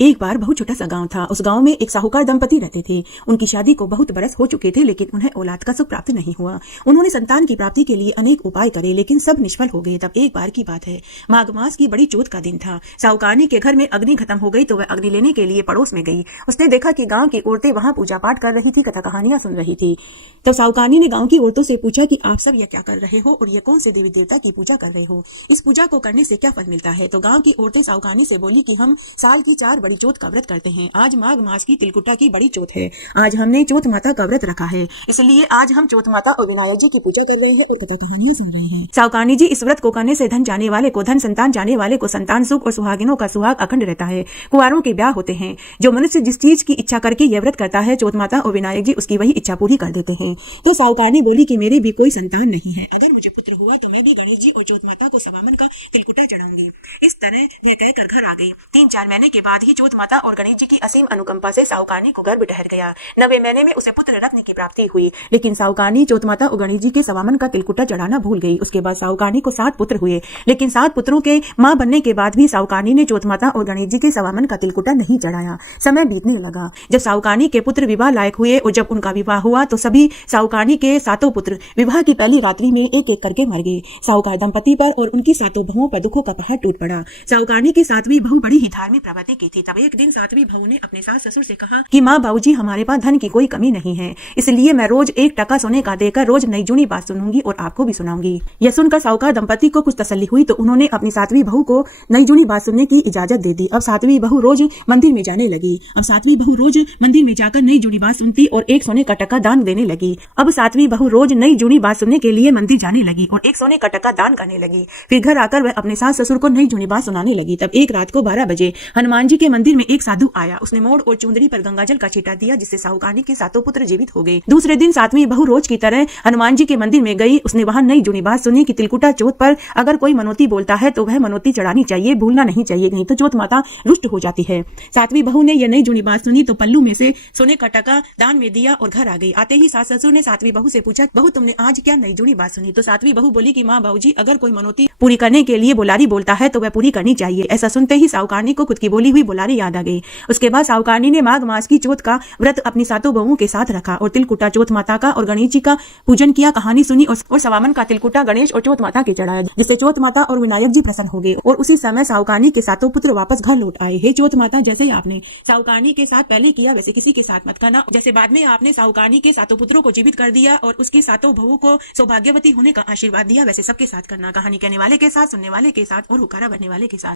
एक बार बहुत छोटा सा गांव था। उस गांव में एक साहूकार दंपति रहते थे। उनकी शादी को बहुत बरस हो चुके थे, लेकिन उन्हें औलाद का सुख प्राप्त नहीं हुआ। उन्होंने संतान की प्राप्ति के लिए अनेक उपाय करे, लेकिन सब निष्फल हो गए। तब एक बार की बात है, माघ मास की बड़ी चौथ का दिन था। साहूकारनी के घर में अग्नि खत्म हो गई तो वह अग्नि लेने के लिए पड़ोस में गई। उसने देखा कि गाँव की औरतें वहां पूजा पाठ कर रही थी, कथा कहानियां सुन रही थी। तब साहूकारनी ने गाँव की औरतों से पूछा कि आप सब यह क्या कर रहे हो और ये कौन से देवी देवता की पूजा कर रहे हो? इस पूजा को करने से क्या फल मिलता है? तो गाँव की औरतें साहूकारनी से बोली कि हम साल की 4 बड़ी चौथ का व्रत करते हैं। आज माघ मास की तिलकुटा की बड़ी चौथ है। आज हमने चौथ माता का व्रत रखा है, इसलिए आज हम चौथ माता और विनायक जी की पूजा कर रहे हैं और कथा कहानियां सुन रहे हैं। साहूकारनी जी, इस व्रत को करने से धन जाने वाले को धन, संतान जाने वाले को संतान, सुख और सुहागिनों का सुहाग अखंड रहता है। कुंवारों के ब्याह होते हैं। जो मनुष्य जिस चीज की इच्छा करके यह व्रत करता है, चौथ माता और विनायक जी उसकी वही इच्छा पूरी कर देते हैं। तो साहूकारनी बोली कि मेरी भी कोई संतान नहीं है। अगर मुझे पुत्र हुआ तो मैं भी गणेश जी और चौथ माता को सवामन का तिलकुटा चढ़ाऊंगी। इस तरह यह कहकर घर आ गई। 3-4 महीने के बाद ही चौथ माता और गणेश जी की असीम अनुकंपा से साहूकारनी को गर्भ ठहर गया। 9वें महीने में उसे पुत्र रत्न की प्राप्ति हुई, लेकिन साहूकारनी चौथ माता और गणेश जी के सवामन का तिलकुटा चढ़ाना भूल गई। उसके बाद साहूकारनी को 7 पुत्र हुए, लेकिन 7 पुत्रों के मां बनने के बाद भी साहूकारनी ने चौथ माता और गणेश जी के सवामन का तिलकुटा नहीं चढ़ाया। समय बीतने लगा। जब साहूकारनी के पुत्र विवाह लायक हुए और जब उनका विवाह हुआ तो सभी साहूकारनी के 7 पुत्र विवाह की पहली रात्रि में एक एक करके मर गए। साहूकार दंपति पर और उनकी 7 बहुओं पर दुखों का पहाड़ टूट पड़ा। साहूकारनी की 7वीं बहू बड़ी ही धार्मिक प्रवृत्ति की थी। तब एक दिन 7वीं बहू ने अपने सास ससुर से कहा कि माँ बाबूजी, हमारे पास धन की कोई कमी नहीं है, इसलिए मैं रोज 1 टका सोने का देकर रोज नई जुनी बात सुनूंगी और आपको भी सुनाऊंगी। यह सुनकर साहूकार दंपति को कुछ तसल्ली हुई तो उन्होंने अपनी 7वीं बहू को नई जुनी बात सुनने की इजाजत दे दी। अब 7वीं बहू रोज मंदिर में जाने लगी। अब 7वीं बहू रोज मंदिर में जाकर नई जुनी बात सुनती और 1 सोने का टका दान देने लगी। अब 7वीं बहू रोज नई जुनी बात सुनने के लिए मंदिर जाने लगी और 1 सोने का टका दान करने लगी। फिर घर आकर वह अपने सास ससुर को नई जुनी बात सुनाने लगी। तब एक रात को 12 बजे हनुमान जी के मंदिर में एक साधु आया। उसने मोड़ और चुंदरी पर गंगाजल का छींटा दिया, जिससे साहूकारनी के 7 पुत्र जीवित हो गए। दूसरे दिन 7वीं बहू रोज की तरह हनुमान जी के मंदिर में गई। उसने वहां नई जुनी बात सुनी कि तिलकुटा चौथ पर अगर कोई मनोती बोलता है तो वह मनोती चढ़ानी चाहिए, भूलना नहीं चाहिए, नहीं तो चौथ माता रुष्ट हो जाती है। 7वीं बहू ने यह नई जुनी बात सुनी तो पल्लू में से सोने का टका दान में दिया और घर आ गई। आते ही सास ससुर ने 7वीं बहू से पूछा, बहू तुमने आज क्या नई जुनी बात सुनी? तो 7वीं बहू बोली कि माँ बाबूजी, अगर कोई मनोती पूरी करने के लिए बोलारी बोलता है तो वह पूरी करनी चाहिए। ऐसा सुनते ही साहूकारनी को खुद की बोली हुई बोलारी याद आ गई। उसके बाद साहूकारनी ने माघ मास की चौथ का व्रत अपनी 7 बहुओं के साथ रखा और तिलकुटा चौथ माता का और गणेश जी का पूजन किया, कहानी सुनी और सवामन का तिलकुटा गणेश और चौथ माता के चढ़ाया, जिससे चौथ माता और विनायक जी प्रसन्न हो गए। और उसी समय साहूकारनी के 7 पुत्र वापस घर लौट आए। हे चौथ माता, जैसे आपने साहूकारनी के साथ पहले किया वैसे किसी के साथ मत करना। जैसे बाद में आपने साहूकारनी के 7 पुत्रों को जीवित कर दिया और उसकी 7 बहुओं को सौभाग्यवती होने का आशीर्वाद दिया, वैसे सबके साथ करना। कहानी कहने वाले के साथ, सुनने वाले के साथ और हुक्कारा भरने वाले के साथ।